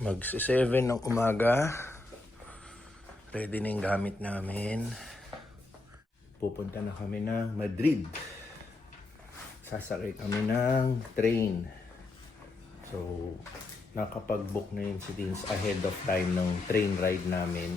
Magsi-7 ng umaga. Ready na yung gamit namin. Pupunta na kami ng Madrid. Sasakay kami ng train. So, nakapag-book na yun si Deans ahead of time ng train ride namin.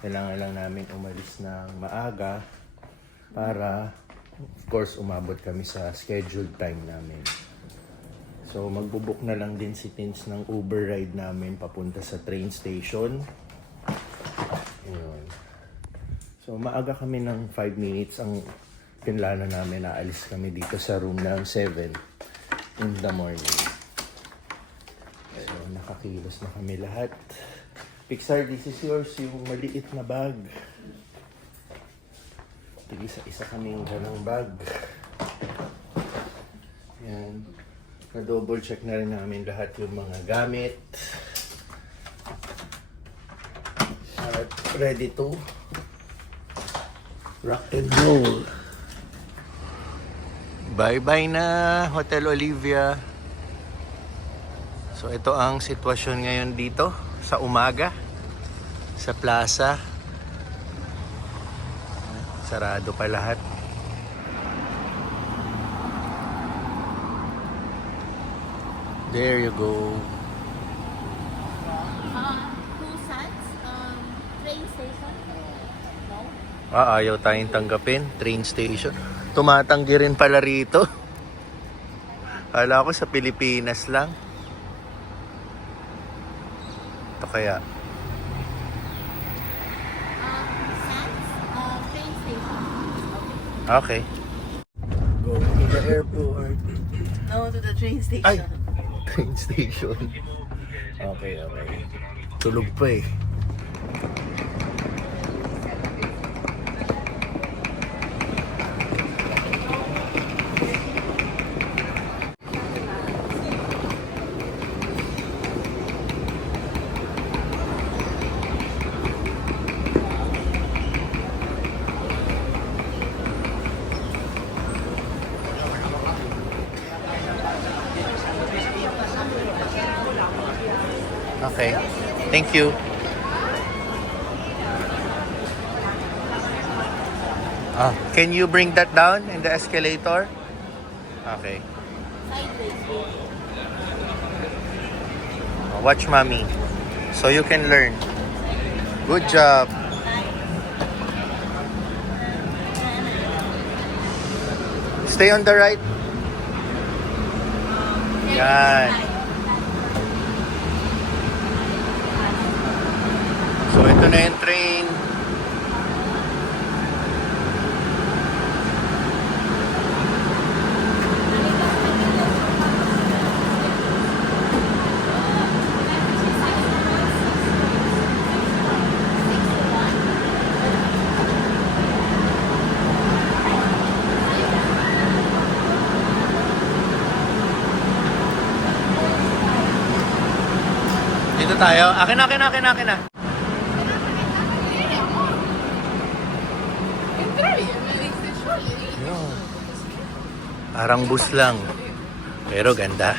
Kailangan lang namin umalis ng maaga para, of course, umabot kami sa scheduled time namin. So, magbubook na lang din si Tins ng Uber ride namin papunta sa train station. Ayun. So, maaga kami ng 5 minutes. Ang pinlano namin, naalis kami dito sa room ng 7 in the morning. So, nakakilos na kami lahat. Pixar, this is yours, yung maliit na bag. Isa-isa kaming ganang bag. Yan. Na-double check na rin namin lahat yung mga gamit. At ready to rock and roll. Bye-bye na, Hotel Olivia. So ito ang sitwasyon ngayon dito sa umaga sa plaza. Sarado pa lahat. There you go. Busan's train station? No? Ayaw tayong tanggapin. Train station. Tumatanggi rin pala rito. Kala ko sa Pilipinas lang. Ito kaya. Busan's train station. Okay. Going to the airport. No, to the train station. Ay! Train station. Okay. Tulog pa eh. Okay. Thank you. Can you bring that down in the escalator? Okay. Sideways. Watch mommy. So you can learn. Good job. Stay on the right. Yan. So ito na yung train. Dito tayo. Akin na. Parang bus lang. Pero ganda.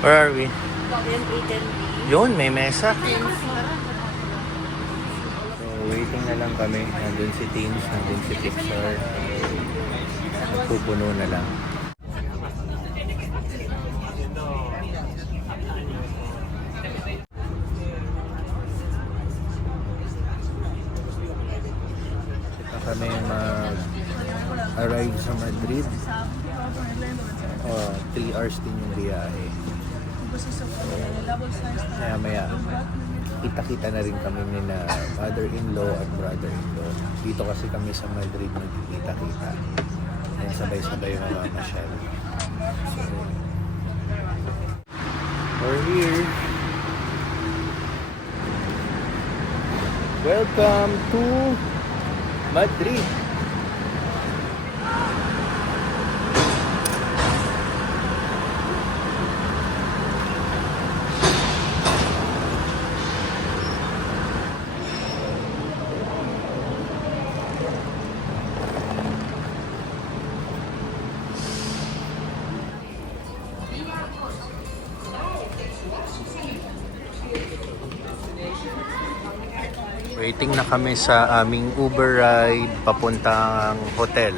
Where are we? Yun, may mesa. So, waiting na lang kami. Nandun si Teams, nandun si Pixar. Pupuno na lang. Kami mag-arrive sa Madrid. 3 hours din yung biyahe. Maya kita-kita na rin kami ni na mother-in-law at brother-in-law. Dito kasi kami sa Madrid nagkikita-kita. Ayan, sabay-sabay mamamasyal. So, we're here. Welcome to Madrid. Waiting na kami sa aming Uber ride papuntang hotel.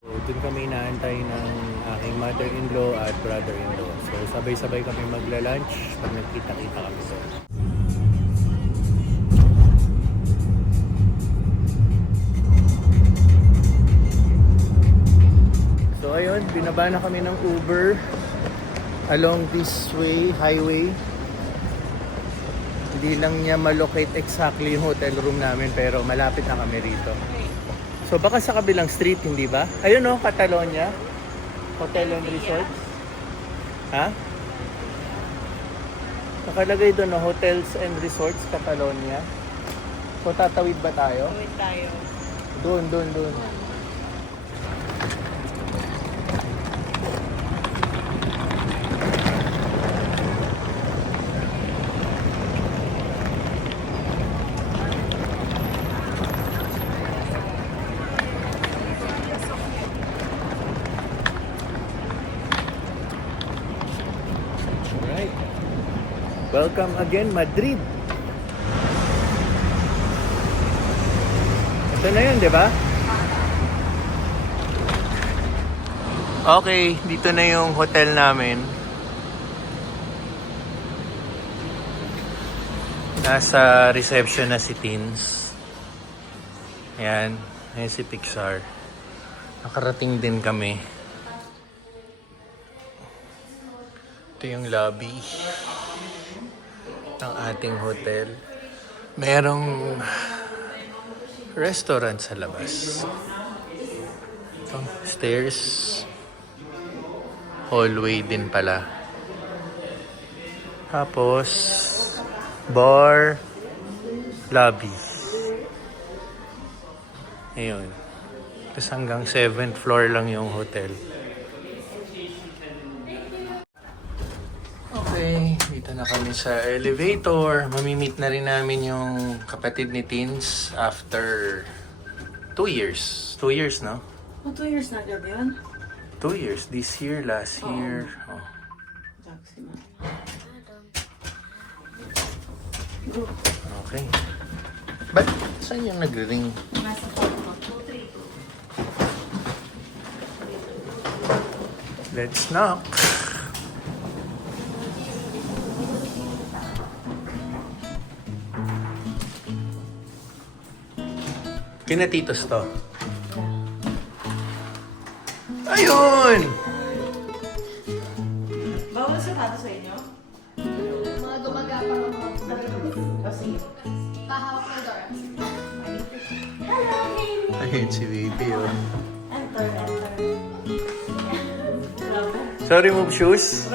So, dun kami inaantay ng aking mother-in-law at brother-in-law. So, sabay-sabay kami magla-lunch pag nagkita-kita kami doon. So, ayun, binaba na kami ng Uber along this way, highway. Hindi lang niya malocate exactly yung hotel room namin pero malapit na kami rito. So baka sa kabilang street, hindi ba? Ayun o, Catalonia. Hotel and Resorts. Ha? Nakalagay doon, no? Hotels and Resorts, Catalonia. So tatawid ba tayo? Tawid tayo. Doon. Alright. Welcome again, Madrid. Ito na yun, di ba? Okay, dito na yung hotel namin. Nasa reception na si Teens. Ayan, ayan si Pixar. Nakarating din kami. Ito yung lobby ng ating hotel. Merong restaurant sa labas. Ito, stairs. Hallway din pala. Tapos, bar, lobby. Ayun. Tapos hanggang 7th floor lang yung hotel. Okay, dito na kami sa elevator. Mamimit na rin namin yung kapatid ni Teens after 2 years. 2 years, no? 2 years na gabi yun? 2 years. This year, last year. Oh. Okay. Ba't saan yung nag-ring? Nasa photo. 232. Let's knock. Kinatitos to. Ayun! Bawal sapatos sa inyo? Mga gumagapang ang mga Kasi. pahawak ng Doras. Hello, baby! Ayun si baby, oh. Enter. Love. So, remove shoes.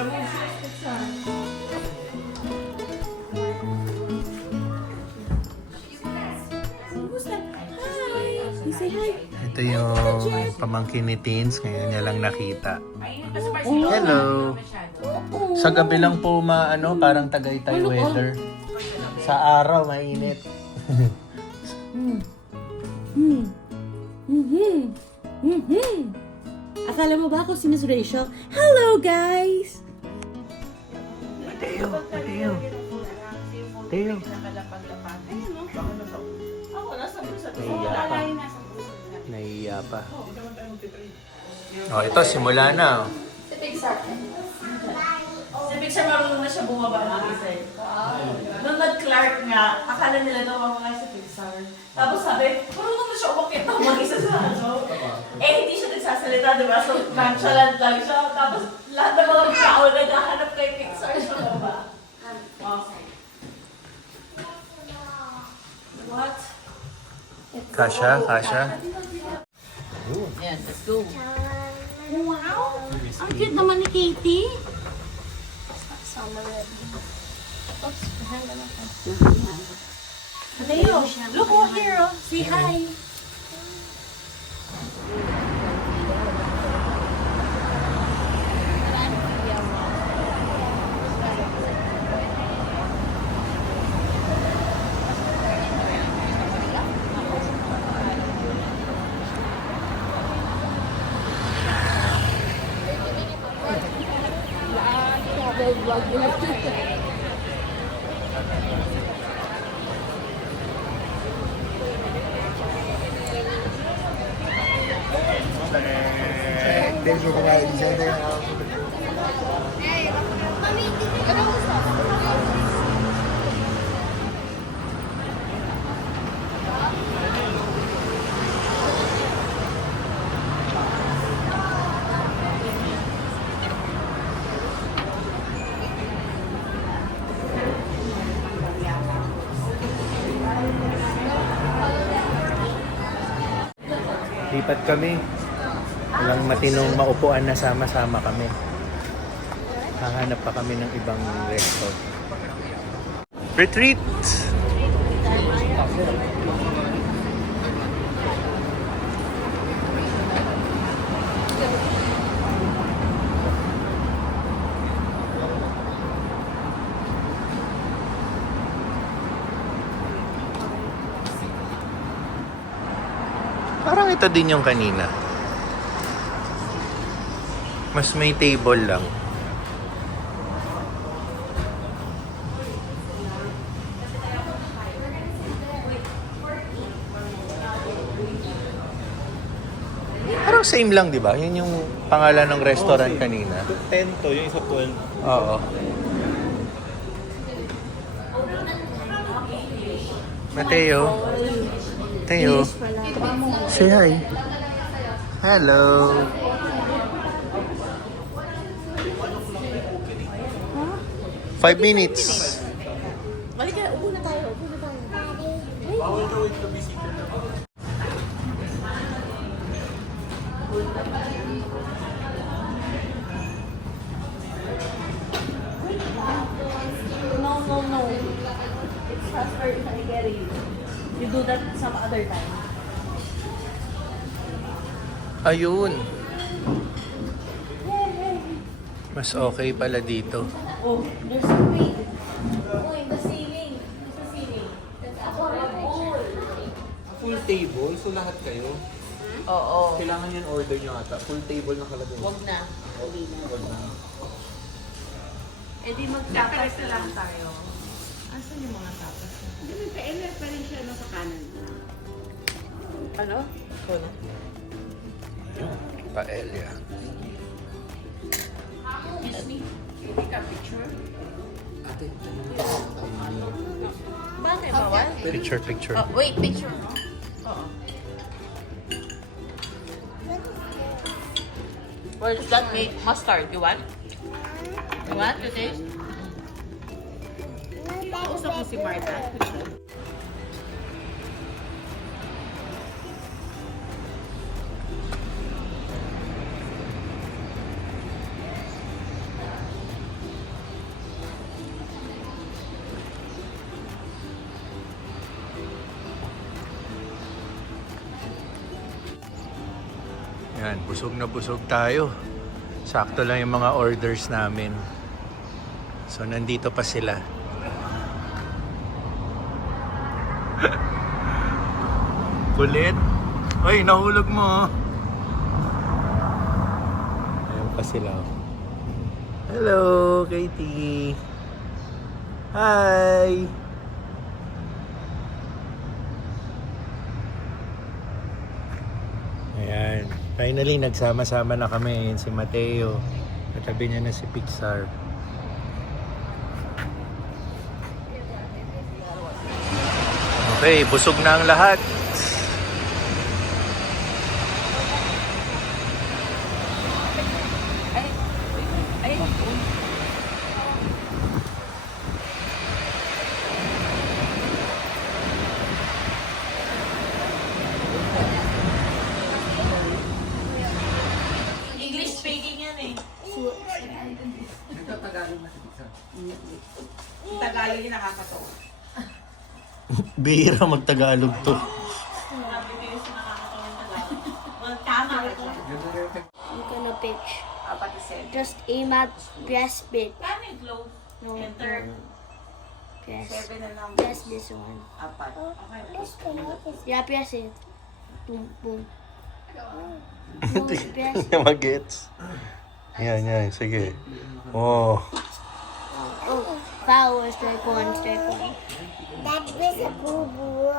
Who's that? Hi! You say hi. Ito yung pamangkin ni Teens. Ngayon niya lang nakita. Hello! Sa gabi lang po parang Tagaytay weather. Sa araw, mainit. Akala mo ba ako si Miss Rachel? Hello, guys! Mateo. Nahiya pa. Nahiya pa. Oh, ito, simula na. Oh. Si Pixar. Si Pixar marunong na siya bumaba ng isa eh. Nung nag-Clark nga, akala nila daw mga si Pixar. Tapos sabi, marunong na siya umakit ng mag-isa sa ano. Eh, hindi siya nagsasalita, diba? So, nonchalant lang siya. Tapos, lahat ng mga tao naghahanap kay Pixar sa baba. What? Kasha. Yan, let's go. Wow! Ang cute naman ni Katie. Summer red. Oops, hanggang ako. Leo, look over here, oh. Say hi. Lipat kami. Walang matinong maupuan na sama-sama kami. Hahanap pa kami ng ibang resto. Retreat! Parang ito din yung kanina. Mas may table lang. Parang same lang, di ba? Yun yung pangalan ng restaurant kanina. 10 to, yung isa 12. Oo. Mateo. Mateo. Say hi. Hello. Huh? 5 minutes. Halika, upo na tayo. Bawal daw ito bisita. No. It's faster if I get it. You do that some other time. Ayun. Mas okay pala dito. Oh, there's a way. Oh, in the ceiling. There's the ceiling. That's a pool. Full table, so lahat kayo. Oo. Kailangan yan order nyo ata. Full table nakalagay. Wag na. Wag na. Eh di magtapas na lang tayo. Asan yung mga tapas na? Kailan pa rin siya sa kanan. Ano? Ito na. Paella. Take a picture. Ate, Bakit bawal? Picture. Oh, wait, picture. Oo. What does that make? Mustard, you want? You want to taste? Kausap mo si Martha. Yan, busog na busog tayo. Sakto lang yung mga orders namin. So, nandito pa sila. Kulit. Uy, nahulog mo. Ayan pa sila. Hello, Katie. Hi. Ayan. Finally, nagsama-sama na kami. Yan si Mateo. Katabi niya na si Pixar. Okay, busog na ang lahat. English speaking yan eh. Tagalog yung nakakatawa. Bihira mag-Tagalog to. Sabi ko yung nakakatawa ng Tagalog. Well, tama ito. I'm gonna pitch. Apat na set. Just aim at press bit. Paano yung globe? No, Enter. press. 7 na lang. Press this one. Apat. Okay. Yeah, press it. Boom, boom. No, press. Mag-gets. Yan. Sige. Oh. Oh, foul. Strike one. That was a boo-boo.